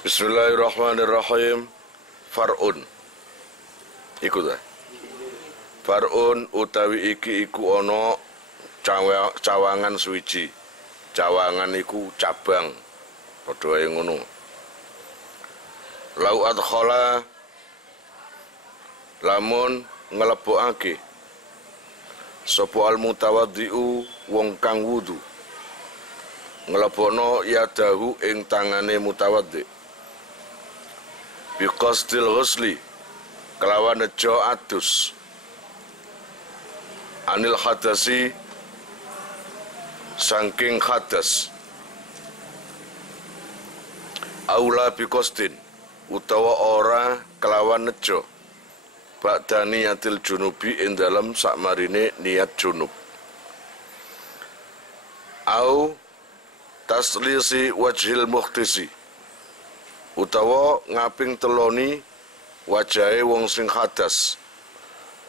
Bismillahirrahmanirrahim. Far'un. Iku ta. Far'un utawi iki iku ana cawangan suwiji. Cawangan iku cabang. Padha wae ngono. Lau adkhala lamun nglebokake sapa al mutawaddiu wong kang wudu. Nglebokno yadahu ing tangane mutawaddi. Biqasdil ghusli kelawan nejo adus anil hadasi saking hadas aula biqasdin utawa ora kelawan nejo ba'da niyatil junubi ing dalem sakmarine niat junub au taslisi wajhil muhtisi utawa ngaping teloni wajahe wong sing hadas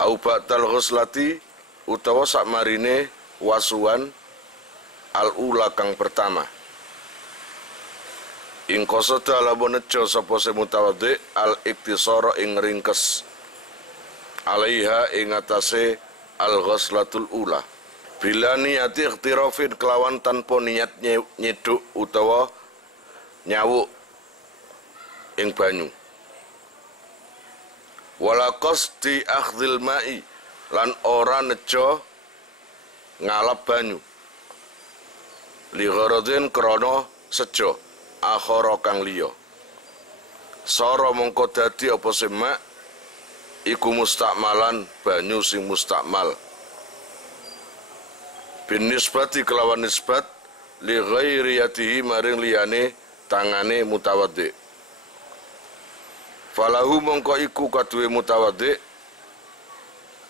au ba'dal ghuslati utawa sakmarine wasuan al-ula kang pertama ing qasada lamun nejo sapa se mutawaddi al-iktisara ing ringkes alaiha ing atase al-ghuslatul ula bila niati ikhtirafin kelawan tanpa niat nyeduk utawa nyawuk ing banyu wala qasdi akhdhil ma'i lan ora nejo ngalap banyu li gharadin krana sejo akhara kang liya sara mongko dadi apa semak iku mustakmalan banyu sing mustakmal bin nisbati kelawan nisbat li ghairi yatihi maring liyane tangane mutawaddi falahu mongko iku kaduwe mutawaddi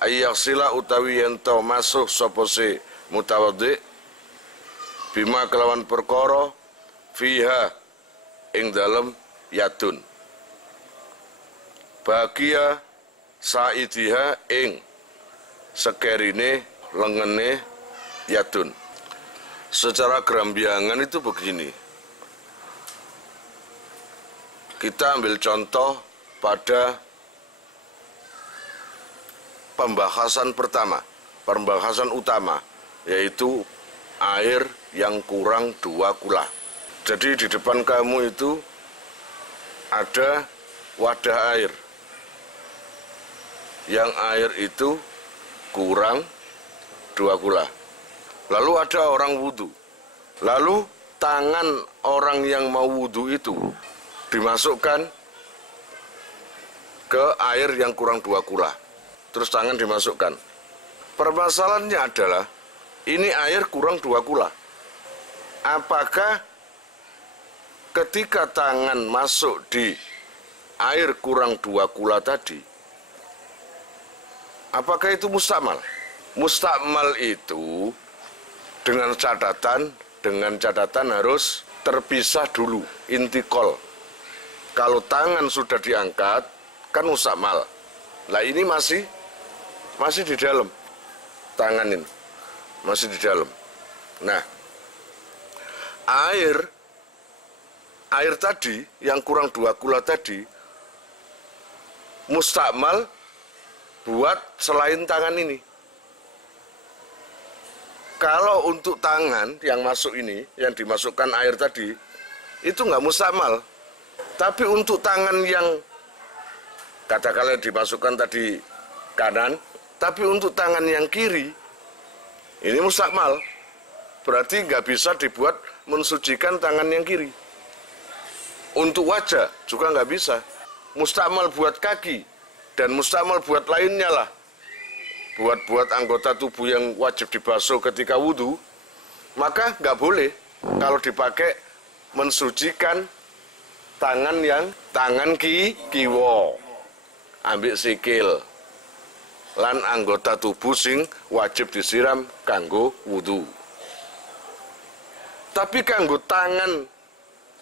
ayaksila utawi ento masuk sapa se mutawaddi bima kelawan perkara fiha ing dalem yadun bagia saidiha ing sekerine lengene yadun. Secara gerambiangan itu begini, kita ambil contoh pada pembahasan pertama, pembahasan utama, yaitu air yang kurang 2 kula. Jadi di depan kamu itu ada wadah air, yang air itu kurang 2 kula. Lalu ada orang wudhu, lalu tangan orang yang mau wudhu itu dimasukkan ke air yang kurang 2 kula. Terus tangan dimasukkan. Permasalahannya adalah ini air kurang 2 kula. Apakah ketika tangan masuk di air kurang 2 kula tadi, apakah itu mustakmal? Mustakmal itu dengan catatan harus terpisah dulu, intikal. Kalau tangan sudah diangkat, kan mustakmal. Lah ini masih di dalam tangan ini, masih di dalam. Nah, air tadi yang kurang 2 kula tadi mustakmal buat selain tangan ini. Kalau untuk tangan yang masuk ini, yang dimasukkan air tadi, itu nggak mustakmal. Tapi untuk tangan yang katakanlah dimasukkan tadi kanan, tapi untuk tangan yang kiri, ini mustakmal. Berarti nggak bisa dibuat mensucikan tangan yang kiri. Untuk wajah juga nggak bisa. Mustakmal buat kaki, dan mustakmal buat lainnya lah. Buat anggota tubuh yang wajib dibasuh ketika wudhu, maka nggak boleh kalau dipakai mensucikan tangan kiwa, ambil sikil, lan anggota tubuh sing wajib disiram kanggo wudhu. Tapi kanggo tangan,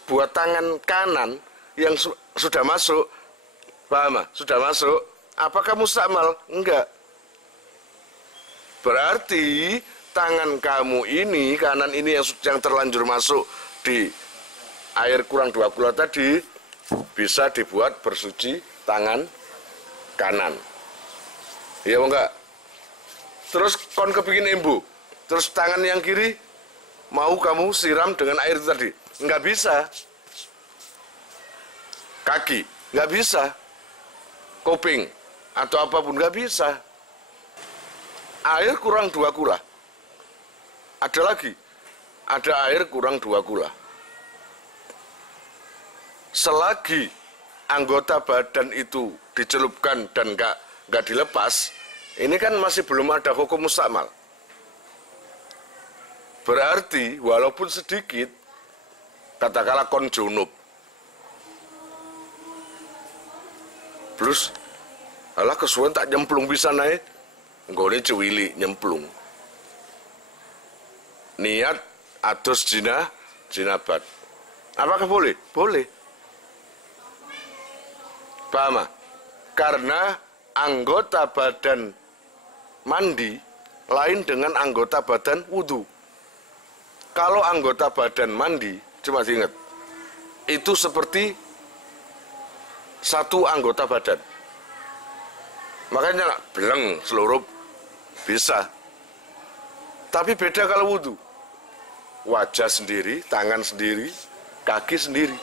buat tangan kanan yang sudah masuk, paham? Sudah masuk, apakah mustakmal? Enggak. Berarti tangan kamu ini, kanan ini yang terlanjur masuk di air kurang 2 kula tadi, bisa dibuat bersuci tangan kanan. Iya enggak? Terus kon kepingin embu, terus tangan yang kiri mau kamu siram dengan air itu tadi. Enggak bisa. Kaki, enggak bisa. Kuping, atau apapun enggak bisa. Air kurang 2 kula. Ada lagi, ada air kurang 2 kula. Selagi anggota badan itu dicelupkan dan nggak dilepas, ini kan masih belum ada hukum mustakmal. Berarti walaupun sedikit, katakanlah kon junub, plus alah kesuwen tak nyemplung bisa naik, nggone cuwili nyemplung. Niat atus jinabat. Apakah boleh? Boleh. Paham? Karena anggota badan mandi lain dengan anggota badan wudhu. Kalau anggota badan mandi, cuma ingat, itu seperti satu anggota badan. Makanya beleng seluruh bisa. Tapi beda kalau wudhu. Wajah sendiri, tangan sendiri, kaki sendiri.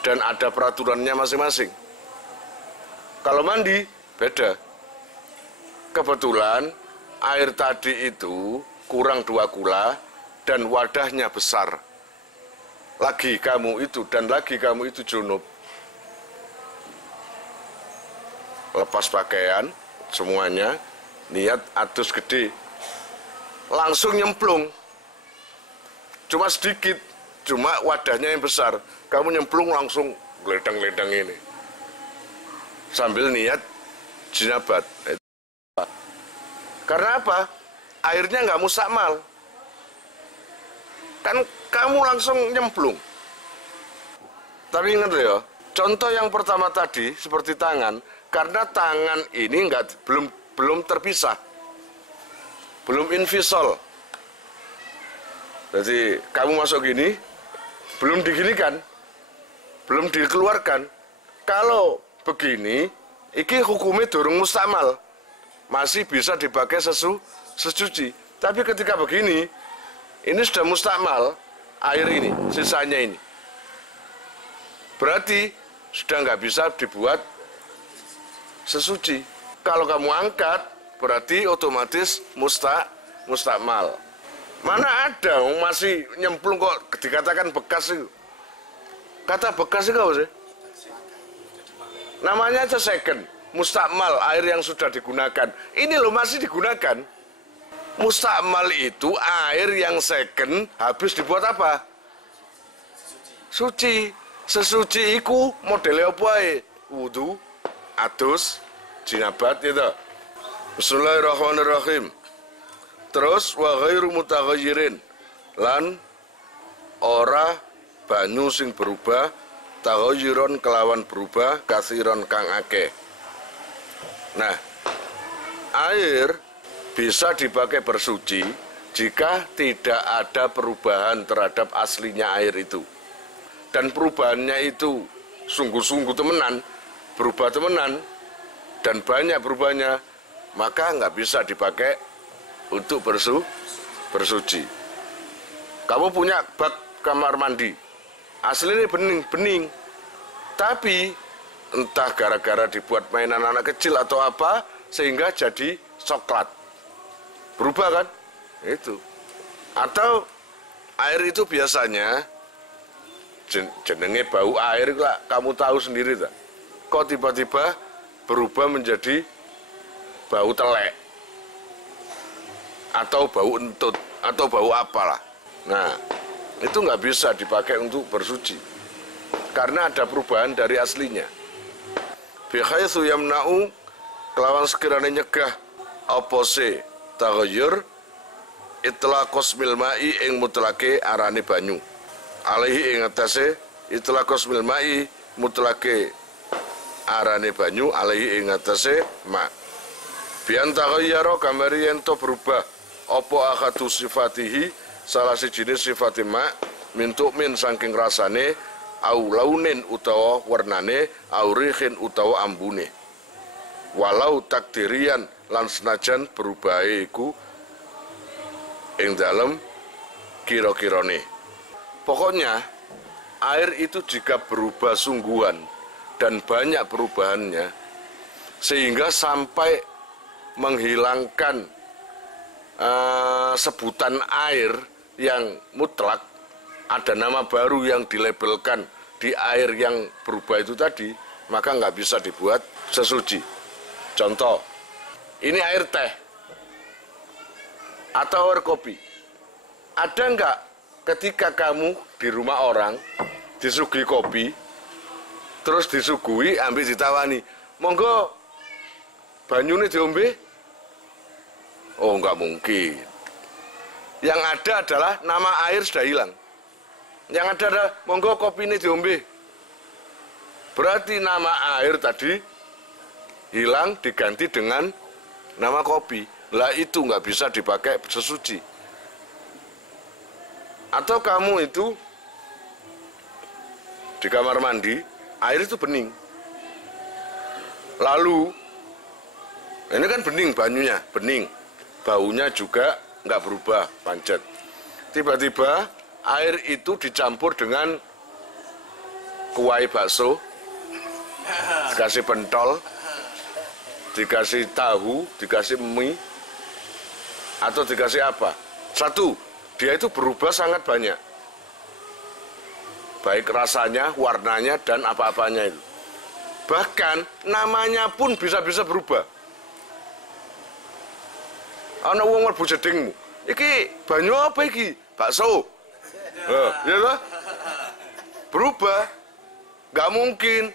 Dan ada peraturannya masing-masing. Kalau mandi, beda. Kebetulan air tadi itu kurang 2 kula dan wadahnya besar. Lagi kamu itu dan lagi kamu itu junub. Lepas pakaian, semuanya, niat atus gede. Langsung nyemplung. Cuma sedikit, cuma wadahnya yang besar. Kamu nyemplung langsung geledang-geledang ini. Sambil niat jinabat. Karena apa? Airnya nggak mustakmal. Kan kamu langsung nyemplung. Tapi ingat ya, contoh yang pertama tadi seperti tangan, karena tangan ini belum terpisah, belum infisol. Jadi kamu masuk gini, belum diginikan, belum dikeluarkan. Kalau begini, iki hukumnya durung mustakmal, masih bisa dipakai sesuci. Tapi ketika begini, ini sudah mustakmal, air ini, sisanya ini. Berarti sudah nggak bisa dibuat sesuci. Kalau kamu angkat, berarti otomatis mustakmal. Mana ada masih nyemplung kok dikatakan bekas itu. Kata bekas itu apa sih? Namanya aja second, mustakmal, air yang sudah digunakan. Ini loh masih digunakan. Mustakmal itu air yang second habis dibuat apa? Suci. Sesuci iku modelnya apa ya? Wudu, adus, jinabat gitu. Bismillahirrahmanirrahim. Terus wa ghairu mutaghayyirin, lan ora banyu sing berubah, taghayyiron kelawan berubah, kasiron kang akeh. Nah, air bisa dipakai bersuci jika tidak ada perubahan terhadap aslinya air itu. Dan perubahannya itu sungguh-sungguh temenan, berubah temenan, dan banyak berubahnya, maka nggak bisa dipakai untuk bersuci. Kamu punya bak kamar mandi, aslinya bening, tapi entah gara-gara dibuat mainan anak kecil atau apa, sehingga jadi coklat. Berubah kan? Itu. Atau air itu biasanya jenenge bau air lah, kamu tahu sendiri tak? Kok tiba-tiba berubah menjadi bau telek atau bau entut atau bau apalah. Nah, itu nggak bisa dipakai untuk bersuci karena ada perubahan dari aslinya. Bihaitsu yamna'u, kelawan sekiranya nyegah apa se taghayyur itlaqos mil ma'i ing mutlake arane banyu. Alaihi ing atase itlaqos mil ma'i mutlake arane banyu, alaihi ing atase ma. Bian taghayyara kamari ento berubah apa akhatu sifatihi salah siji sifate ma mintuk min saking rasane au launin utawa warnane, au rihin utawa ambune. Walau takdirian lan senajan berubahe iku ing dalem kira-kirane. Pokoknya air itu jika berubah sungguhan dan banyak perubahannya sehingga sampai menghilangkan sebutan air yang mutlak, ada nama baru yang dilabelkan di air yang berubah itu tadi, maka nggak bisa dibuat sesuci. Contoh, ini air teh atau air kopi. Ada nggak ketika kamu di rumah orang disuguhi kopi, terus disuguhi ambil ditawani, monggo banyune diombe? Oh, nggak mungkin. Yang ada adalah nama air sudah hilang. Yang ada adalah monggo kopi ini diombe. Berarti nama air tadi hilang diganti dengan nama kopi. Lah itu nggak bisa dipakai sesuci. Atau kamu itu di kamar mandi, air itu bening. Lalu, ini kan bening banyunya, bening. Baunya juga nggak berubah, pancet. Tiba-tiba air itu dicampur dengan kuai bakso, dikasih pentol, dikasih tahu, dikasih mie, atau dikasih apa. Satu, dia itu berubah sangat banyak. Baik rasanya, warnanya, dan apa-apanya itu. Bahkan namanya pun bisa-bisa berubah. Ana wong mlebu jedingmu. Iki banyu apa iki? Bakso. Ya lah. Berubah. Gak mungkin.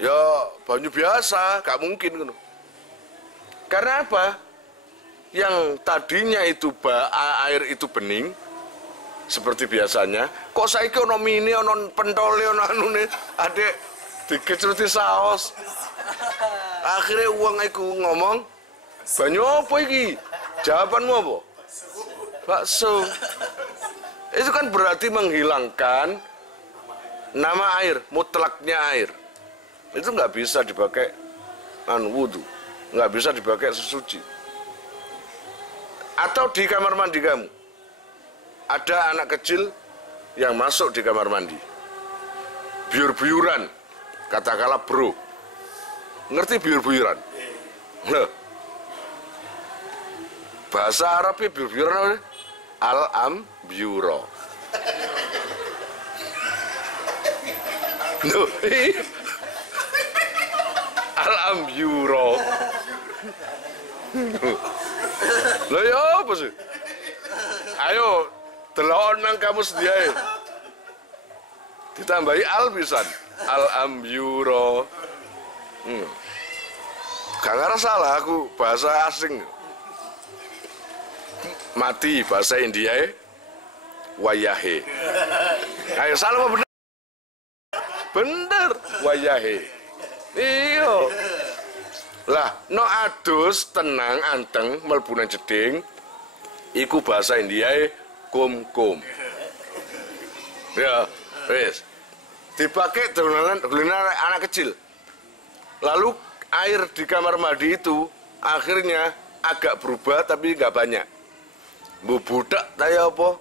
Ya banyu biasa, gak mungkin gitu. Karena apa? Yang tadinya itu air itu bening seperti biasanya, kok saiki ono mini, ono pentole, ono anune, adek dikecruti saos. Akhirnya uang iku ngomong, banyu apa iki? Jawabanmu apa? Bakso. Itu kan berarti menghilangkan nama air, mutlaknya air. Itu nggak bisa dipakai wudhu, nggak bisa dipakai sesuci. Atau di kamar mandi kamu, ada anak kecil yang masuk di kamar mandi, biur-biuran, katakanlah bro. Ngerti biur-biuran? Loh. Bahasa Arabnya biur-biuran al-ambyuro. Al-ambyuro. Loh ya apa sih? Ayo, delok nang kamu sendiri. Ditambahi al pisan. Al-ambyuro. Gak ngerasa salah aku bahasa asing. Mati bahasa India wayahe. Ayo salah apa bener? Bener wayahe. Iya. Lah, no adus tenang anteng mlebu nang jeding iku bahasa India kum-kum. Ya, wis. Dipakai dolanan anak kecil. Lalu air di kamar mandi itu akhirnya agak berubah tapi nggak banyak. Budak taya apa?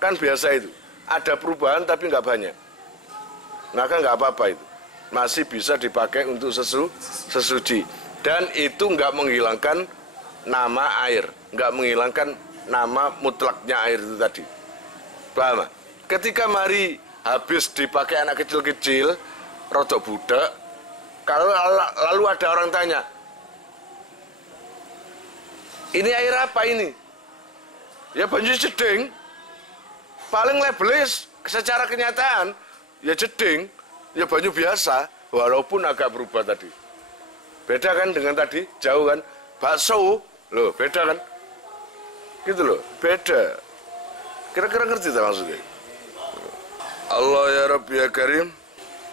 Kan biasa itu. Ada perubahan tapi nggak banyak. Maka nggak apa-apa itu. Masih bisa dipakai untuk sesuci. Dan itu nggak menghilangkan nama air. Nggak menghilangkan nama mutlaknya air itu tadi. Paham? Ketika mari habis dipakai anak kecil-kecil, rodok budak, kalau lalu ada orang tanya, ini air apa ini? Ya banyu jeding. Paling lebelis secara kenyataan, ya jeding, ya banyu biasa, walaupun agak berubah tadi. Beda kan dengan tadi, jauh kan? Bakso, loh beda kan? Gitu loh, beda. Kira-kira ngerti tak maksudnya? Allah ya Rabbi ya Karim.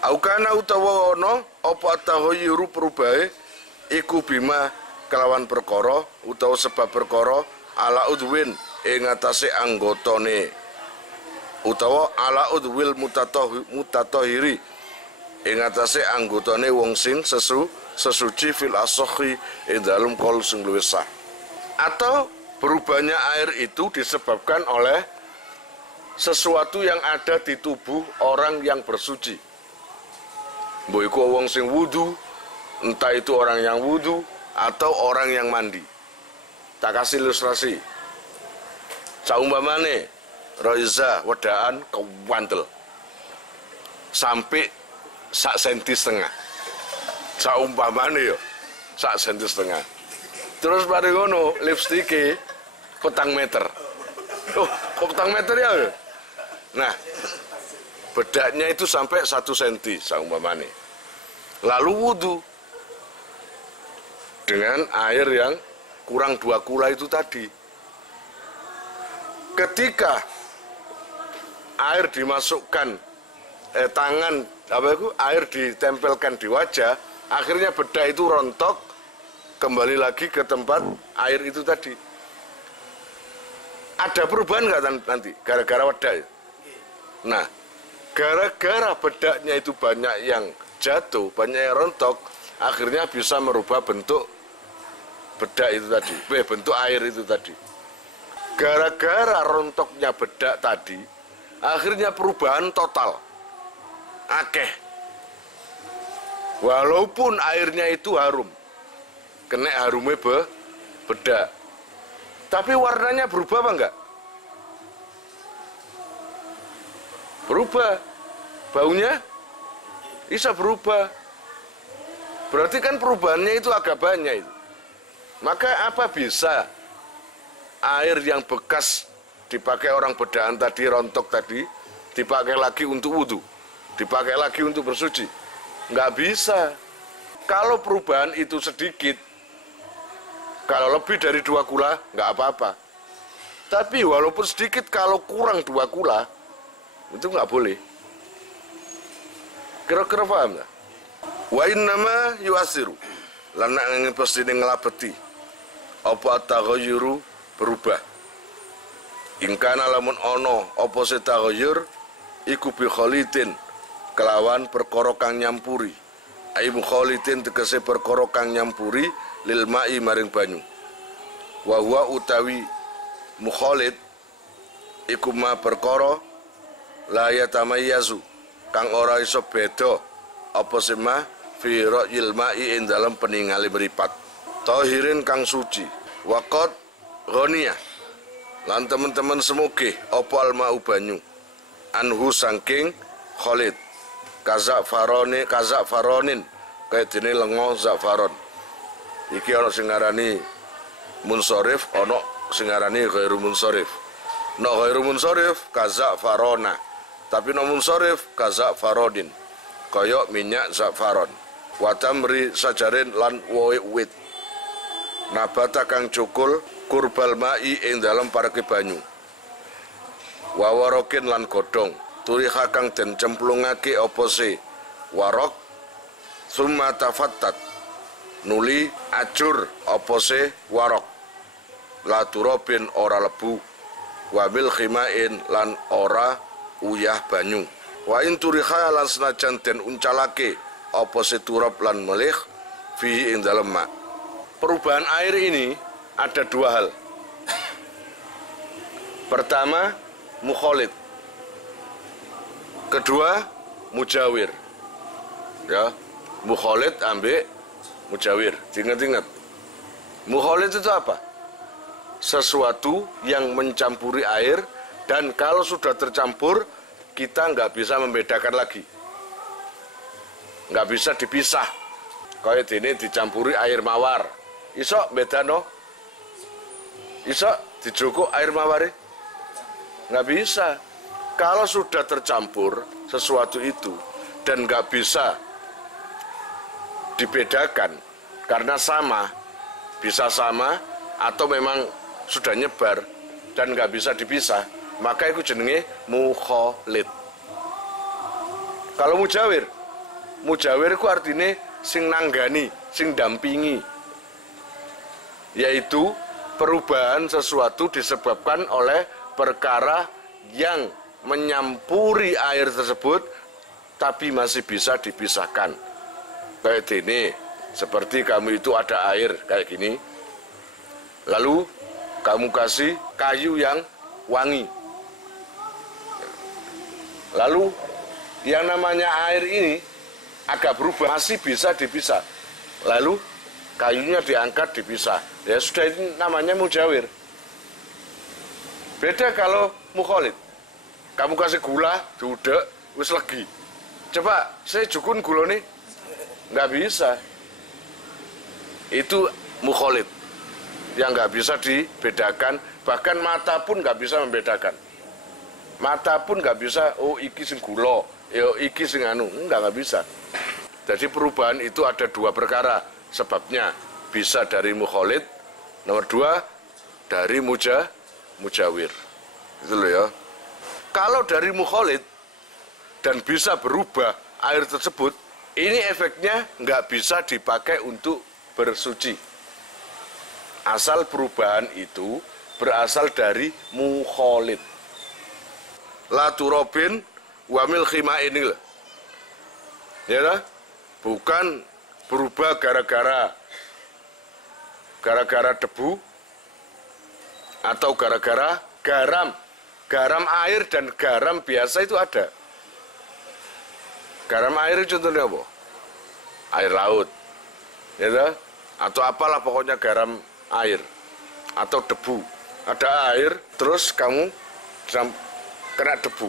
Aukana utawa ono apa tahoyiru perubahe iku bima kelawan perkara utawa sebab perkara ala udwin ing atase anggotane utawa ala udwil mutatahiri ing atase anggotane wong sing sesuci fil asakhi ing dalem kaul sing luwih sah. Atau berubahnya air itu disebabkan oleh sesuatu yang ada di tubuh orang yang bersuci. Mbok iku wong sing wudu, entah itu orang yang wudu atau orang yang mandi. Tak kasih ilustrasi. Saumpamane Roiza wedaan kewantel sampai 1,5 cm. Saumpamane yo 1,5 cm. Terus pada ngono lipstike 4 meter. Oh, 4 meter ya. Nah, bedaknya itu sampai 1 cm saumpamane. Lalu wudu dengan air yang kurang 2 kula itu tadi. Ketika air dimasukkan tangan air ditempelkan di wajah, akhirnya bedak itu rontok kembali lagi ke tempat air itu tadi. Ada perubahan nggak nanti gara-gara wadah? Nah, gara-gara bedaknya itu banyak yang jatuh, banyak yang rontok, akhirnya bisa merubah bentuk bedak itu tadi, bentuk air itu tadi. Gara-gara rontoknya bedak tadi, akhirnya perubahan total. Akeh. Walaupun airnya itu harum, kena harumnya bedak. Tapi warnanya berubah apa enggak? Berubah. Baunya bisa berubah. Berarti kan perubahannya itu agak banyak itu. Maka apa bisa air yang bekas dipakai orang bedaan tadi, rontok tadi, dipakai lagi untuk wudhu, dipakai lagi untuk bersuci? Nggak bisa. Kalau perubahan itu sedikit, kalau lebih dari 2 kula, nggak apa-apa. Tapi walaupun sedikit, kalau kurang 2 kula, itu nggak boleh. Kira-kira paham nggak? Wa innama yuasiru, lana ingin pasti ngelabeti, apa taghayyuru berubah. Ingkana lamun ono apa se taghayyur, iku bi khalidin, kelawan perkara kang nyampuri. Ai mukhalidin tegese perkara kang nyampuri lil ma'i maring banyu. Wa huwa utawi mukhalid iku ma perkara la yatamayyazu kang ora iso beda apa sema fi ra'yil ma'i ing dalem peningali mripat. Tahirin kang suci. Waqad ghaniyah lan teman-teman semoge apa alma'u banyu anhu sangking khalid kaza'faronin kaya dene lenga za'faron. Iki ana sing ngarani munsharif, ana sing ngarani ghairu munsharif. Nek ghairu munsharif kaza'farona, tapi nek munsharif kaza'farodin, kaya minyak za'faron. Wa tamri sajarin lan woe wit. Nabata kang cukul kurbal ma'i ing dalem pareke banyu. Wa warokin lan godhong, turiha kang den cemplungake apa se warok summa tafattat nuli ajur apa se warok la turabin ora lebu wa bil khimain lan ora uyah banyu. Wa in turiha lan senajan den uncalake apa se turab lan melih fihi ing dalem mak. Perubahan air ini ada 2 hal. Pertama, mukhalid. Kedua, mujawir. Ya, mukhalid ambek mujawir. Ingat-ingat. Mukhalid itu apa? Sesuatu yang mencampuri air dan kalau sudah tercampur kita nggak bisa membedakan lagi. Nggak bisa dipisah. Kayak ini dicampuri air mawar. Iso bedano? Iso dijoko air mawar? Nggak bisa. Kalau sudah tercampur sesuatu itu dan nggak bisa dibedakan karena sama, bisa sama atau memang sudah nyebar dan nggak bisa dipisah, maka itu jenenge mukhalid. Kalau mujawir, mujawir itu artinya sing nanggani, sing dampingi, yaitu perubahan sesuatu disebabkan oleh perkara yang menyampuri air tersebut, tapi masih bisa dipisahkan. Kayak ini, seperti kamu itu ada air kayak gini, lalu kamu kasih kayu yang wangi. Lalu yang namanya air ini agak berubah, masih bisa dipisah. Lalu kayunya diangkat dipisah. Ya sudah, ini namanya mujawir. Beda kalau mukholid. Kamu kasih gula, diudek, wis legi. Coba saya jukun gula nih, nggak bisa. Itu mukholid yang nggak bisa dibedakan, bahkan mata pun nggak bisa membedakan. Mata pun nggak bisa, oh iki sing gula, yo iki sing anu, nggak bisa. Jadi perubahan itu ada dua perkara sebabnya, bisa dari mukholid, nomor dua dari mujawir. Itu loh ya. Kalau dari mukholid dan bisa berubah air tersebut, ini efeknya nggak bisa dipakai untuk bersuci. Asal perubahan itu berasal dari mukholid. La turobin wamil khima ini lah. Ya lah? Bukan berubah gara-gara debu atau gara-gara garam. Garam air dan garam biasa itu ada. Garam air itu contohnya apa? Air laut. Ya lah? Atau apalah pokoknya garam air atau debu. Ada air terus kamu kena debu,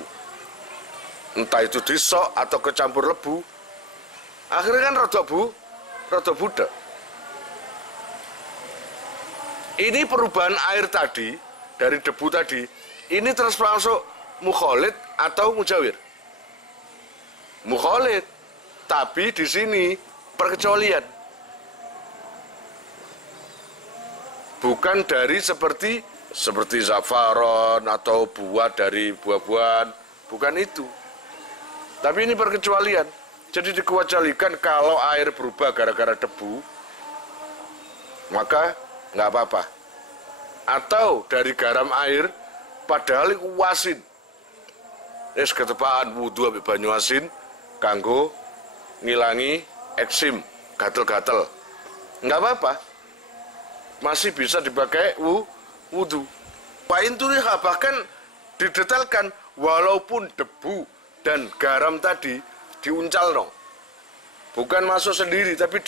entah itu disok atau kecampur lebu, akhirnya kan rada budak. Ini perubahan air tadi dari debu tadi, ini terus masuk mukholid atau mujawir. Mukholid, tapi di sini perkecualian. Bukan dari seperti zafaron atau buah dari buah-buahan, bukan itu. Tapi ini perkecualian. Jadi dikecualikan kalau air berubah gara-gara debu, maka nggak apa-apa. Atau dari garam air, padahal itu wasin. Es ketepaan wudu ambek banyu asin, kanggo ngilangi eksim, gatel-gatel. Nggak apa-apa. Masih bisa dipakai wudu. Pain turiha bahkan didetailkan walaupun debu dan garam tadi diuncal no. Bukan masuk sendiri tapi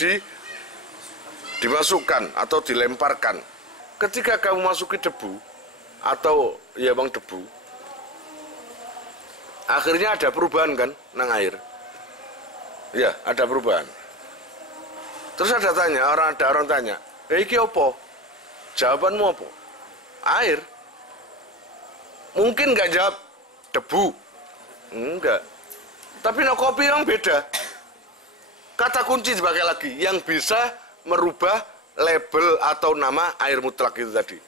dimasukkan atau dilemparkan. Ketika kamu masuki debu atau ya bang debu, akhirnya ada perubahan kan nang air. Ya, ada perubahan. Terus ada orang tanya, iki opo? Jawabanmu apa? Air. Mungkin nggak jawab debu. Enggak. Tapi no kopi yang beda. Kata kunci dipakai lagi, yang bisa merubah label atau nama air mutlak itu tadi.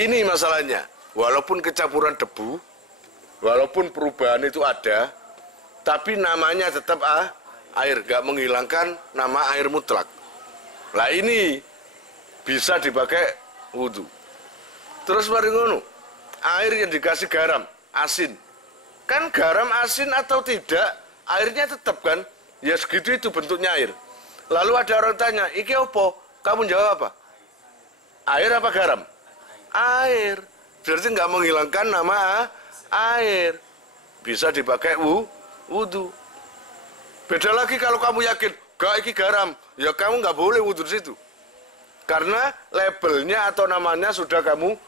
Ini masalahnya. Walaupun kecampuran debu, walaupun perubahan itu ada, tapi namanya tetap air, nggak menghilangkan nama air mutlak. Lah ini bisa dipakai wudhu. Terus mari ngono, air yang dikasih garam, asin. Kan garam asin atau tidak, airnya tetap kan? Ya segitu itu bentuknya air. Lalu ada orang tanya, iki opo? Kamu jawab apa? Air apa garam? Air. Berarti nggak menghilangkan nama air. Bisa dipakai wudhu. Beda lagi kalau kamu yakin, gak iki garam, ya kamu nggak boleh wudhu di situ. Karena labelnya atau namanya sudah kamu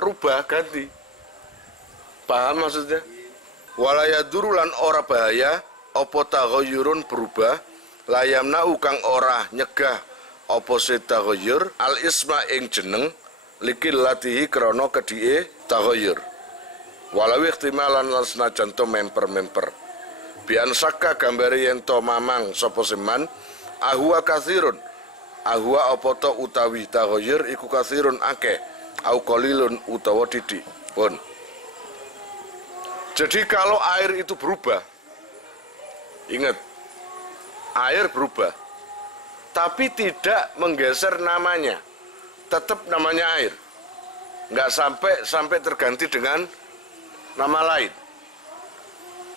rubah, ganti. Paham maksudnya? Walayadurulan ora bahaya, opo taghayyurun berubah, layamna ukang ora nyegah opo setaghayyur, al isma ing jeneng, likil latihi krono kedie taghayyur. Walau ihtimalan lasna janto memper-memper. Bian saka gambari yento mamang sopo seman, ahwa kathirun, ahwa opoto utawi taghayyur iku kathirun akeh au qalilun utawa didik pun. Jadi kalau air itu berubah, ingat, air berubah tapi tidak menggeser namanya, tetap namanya air, nggak sampai terganti dengan nama lain.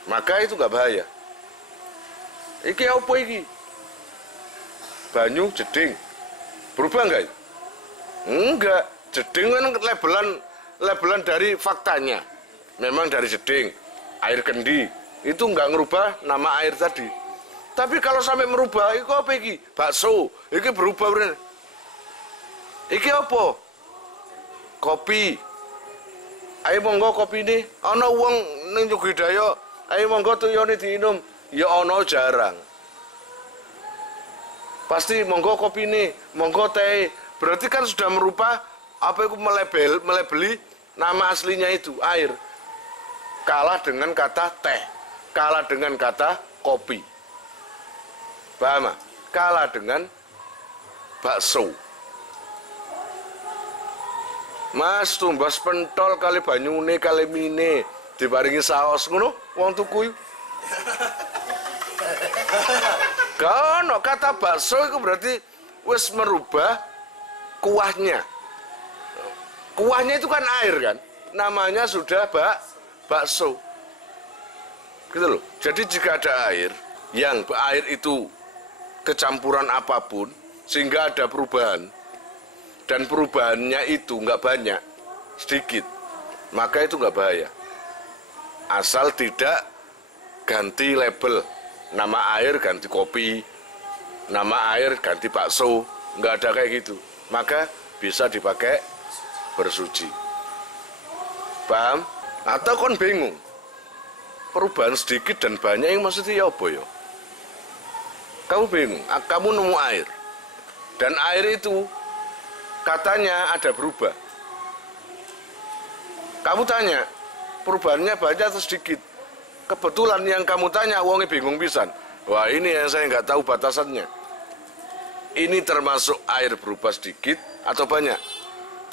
maka itu nggak bahaya. Iki apa iki? Banyu jeding. Berubah nggak? Enggak. Jeding kan labelan dari faktanya. Memang dari jeding, air kendi. Itu nggak ngerubah nama air tadi. Tapi kalau sampai merubah, itu apa iki? Bakso. Iki berubah bener. Iki apa? Kopi. Ayo monggo kopi ini. Ana wong ning Jogidaya. Ayo monggo tuyone diinum. Ya ana jarang. Pasti monggo kopi ini, monggo teh. Berarti kan sudah merubah apa itu melebeli nama aslinya itu air. Kalah dengan kata teh, kalah dengan kata kopi. Paham? Kalah dengan bakso. Mas tumbas pentol kali banyune kali mine diparingi saos ngono wong tuku. Kan kata bakso itu berarti wis merubah kuahnya. Kuahnya itu kan air kan, namanya sudah bakso. Gitu loh. Jadi jika ada air, yang air itu kecampuran apapun, sehingga ada perubahan, dan perubahannya itu nggak banyak, sedikit, maka itu nggak bahaya. Asal tidak ganti label, nama air ganti kopi, nama air ganti bakso, nggak ada kayak gitu. Maka bisa dipakai bersuci. Paham? Atau kon bingung, perubahan sedikit dan banyak yang maksudnya apa ya? Kamu bingung, kamu nemu air, dan air itu katanya ada berubah. Kamu tanya, perubahannya banyak atau sedikit? Kebetulan yang kamu tanya, wongnya bingung pisan. Wah ini yang saya nggak tahu batasannya. Ini termasuk air berubah sedikit atau banyak?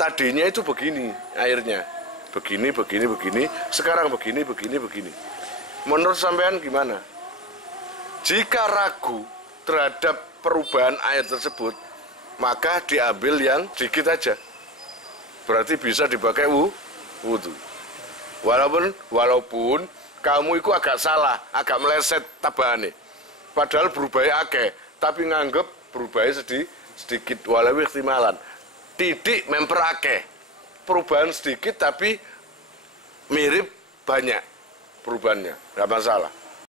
Tadinya itu begini airnya, begini, sekarang begini. Menurut sampean gimana? Jika ragu terhadap perubahan air tersebut, maka diambil yang sedikit aja. Berarti bisa dipakai wudhu. Walaupun kamu itu agak salah, agak meleset tabahane. Padahal berubahnya akeh, tapi nganggep berubahnya sedikit walau ihtimalan. Titik memperakeh. Perubahan sedikit tapi mirip banyak perubahannya, nggak masalah.